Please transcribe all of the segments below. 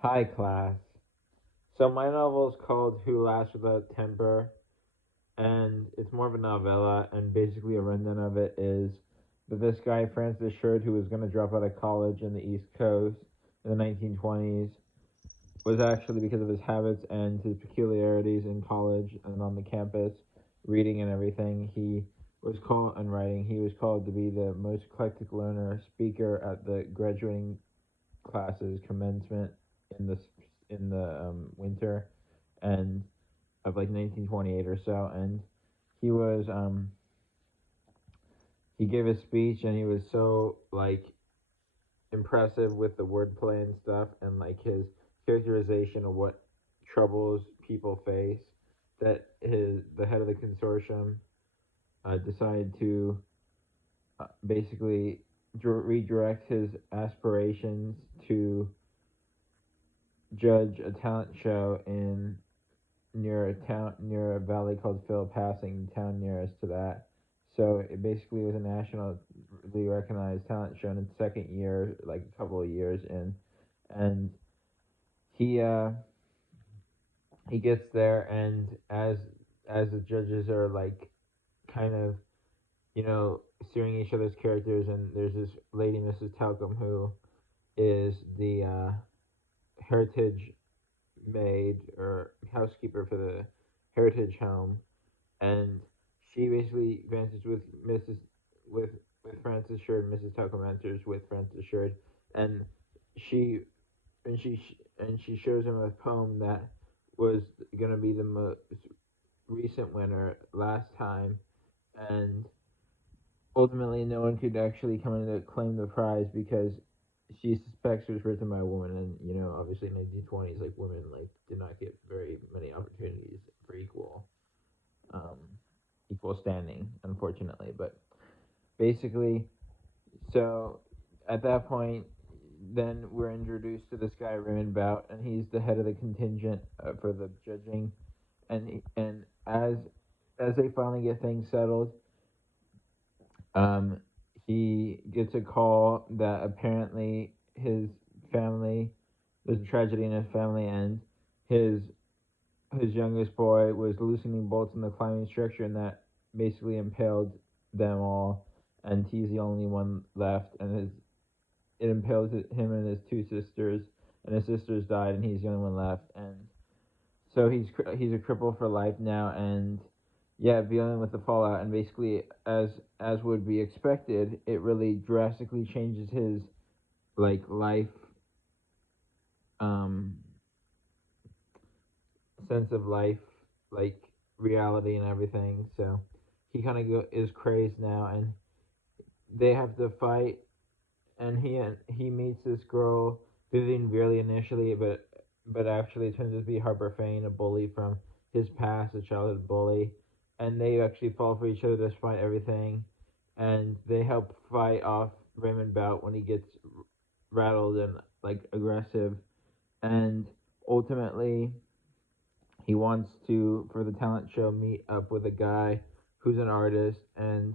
Hi, class. So my novel is called Who Laughs Without Temper, and it's more of a novella, and basically a rundown of it is that this guy, Francis Sherd, who was going to drop out of college in the East Coast in the 1920s, was actually because of his habits and his peculiarities in college and on the campus, reading and everything, he was called to be the most eclectic learner speaker at the graduating classes commencement in the winter and of like 1928 or so, and he was he gave a speech and he was so like impressive with the wordplay and stuff and like his characterization of what troubles people face that his the head of the consortium decided to basically redirect his aspirations to judge a talent show in near a valley called Phil Passing, the town nearest to that. So it basically was a nationally recognized talent show in its second year, like a couple of years in, and he uh he gets there, and as the judges are like kind of steering each other's characters, and there's this lady, Mrs. Talcum, who is the heritage maid or housekeeper for the heritage home, and she basically advances with with Francis Sherd. Mrs. Tucker enters with Francis Sherd, and she she shows him a poem that was gonna be the most recent winner last time, and ultimately no one could actually come in to claim the prize because she suspects it was written by a woman, and obviously in 1920s, like, women like did not get very many opportunities for um equal standing, unfortunately. But basically, so at that point, then we're introduced to this guy Raymond Bout, and he's the head of the contingent for the judging, and as they finally get things settled, um, he gets a call that apparently his family, there's a tragedy in his family, and his his youngest boy was loosening bolts in the climbing structure, and that basically impaled them all, and he's the only one left, and it impales him and his two sisters, and his sisters died, and he's the only one left, and so he's a cripple for life now, and yeah, dealing with the fallout, and basically as would be expected, it really drastically changes his like life um sense of life, like reality and everything. So he kind of is crazed now, and they have to fight. And he meets this girl, Vivian Veerley, initially, but actually it turns out to be Harper Fane, a bully from his past, a childhood bully, and they actually fall for each other despite everything, and they help fight off Raymond Bout when he gets rattled and like aggressive, and ultimately he wants to, for the talent show, meet up with a guy who's an artist, and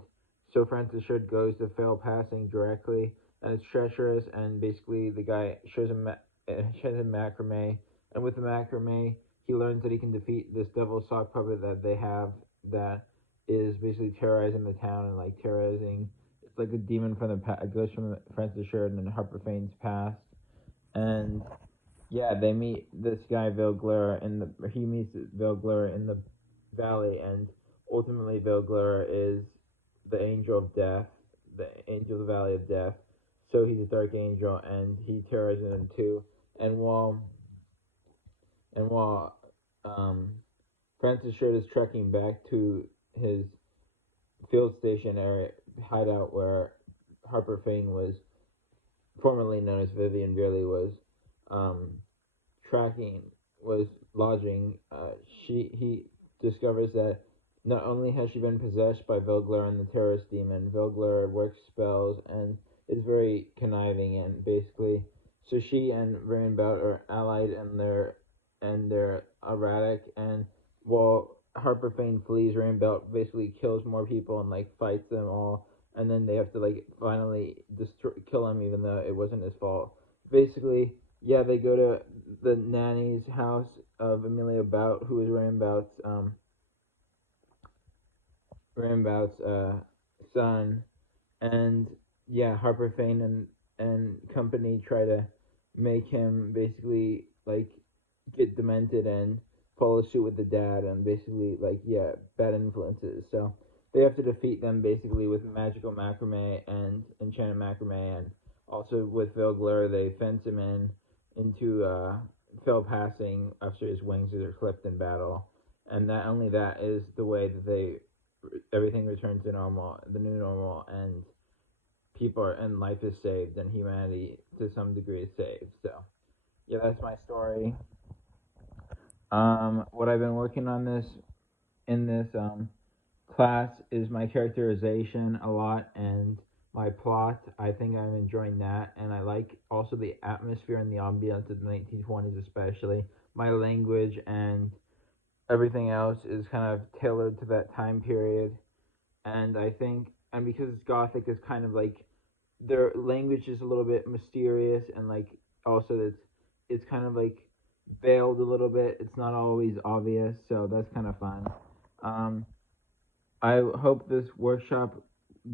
so Francis Sherd goes to fail passing directly, and it's treacherous, and basically the guy shows him macrame, and with the macrame, he learns that he can defeat this devil sock puppet that they have that is basically terrorizing the town and like terrorizing. It's like a demon from the past. It goes from Francis Sheridan and Harper Fane's past, and yeah, they meet this guy Vilglera he meets Vilglera in the valley, and ultimately Vilglera is the angel of death, the angel of the valley of death. So he's a dark angel, and he terrorizes them too. And while um, Francis Short is trekking back to his field station area hideout where Harper Fane was, formerly known as Vivian Veerley, was um, tracking was lodging, he discovers that not only has she been possessed by Vilgler and the terrorist demon, Vilgler works spells and is very conniving, and basically, so she and Rain Bout are allied, and they're erratic, and while Harper Fane flees, Rain Bout basically kills more people and like fights them all, and then they have to like finally kill him even though it wasn't his fault. Basically, yeah, they go to the nanny's house of Amelia Bout, who is Rambout's son, and yeah, Harper Fane and company try to make him basically like get demented and follow suit with the dad, and basically like yeah, bad influences. So they have to defeat them basically with magical macrame and enchanted macrame, and also with Phil Glur they fence him into Phil passing after his wings are clipped in battle, and that only that is the way that they everything returns to normal, the new normal, and people are, and life is saved, and humanity to some degree is saved. So yeah, that's my story. What I've been working on this in this class is my characterization a lot and my plot. I think I'm enjoying that, and I like also the atmosphere and the ambiance of the 1920s, especially my language and everything else is kind of tailored to that time period. And I think, and because it's gothic, it's kind of like their language is a little bit mysterious, and like also it's kind of like veiled a little bit. It's not always obvious, so that's kind of fun. Um, I hope this workshop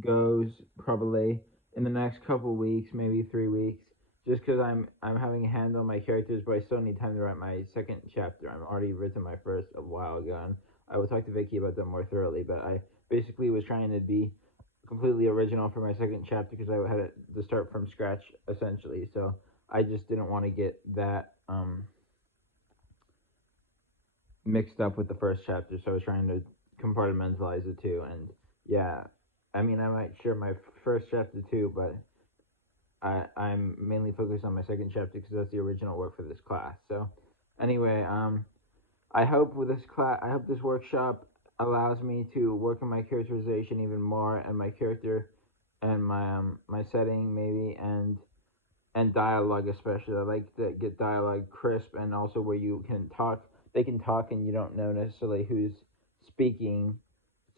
goes probably in the next couple weeks, maybe 3 weeks. Just because I'm having a hand on my characters, but I still need time to write my second chapter. I've already written my first a while ago, and I will talk to Vicky about that more thoroughly. But I basically was trying to be completely original for my second chapter because I had to start from scratch essentially. So I just didn't want to get that mixed up with the first chapter. So I was trying to compartmentalize the two. And yeah, I mean I might share my first chapter too, but I'm mainly focused on my second chapter because that's the original work for this class. So anyway, I hope with this class, I hope this workshop allows me to work on my characterization even more and my character and my setting maybe and dialogue especially. I like to get dialogue crisp and also where you can talk. They can talk and you don't know necessarily who's speaking.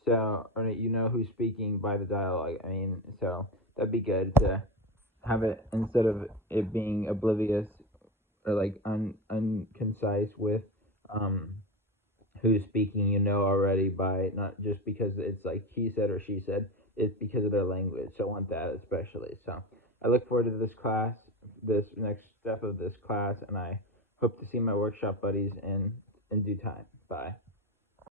So or you know who's speaking by the dialogue. I mean, so that'd be good to have it instead of it being oblivious or like unconcise with um who's speaking, you know, already by not just because it's like he said or she said, it's because of their language. So I want that especially. So I look forward to this class, this next step of this class, and I hope to see my workshop buddies in due time. Bye.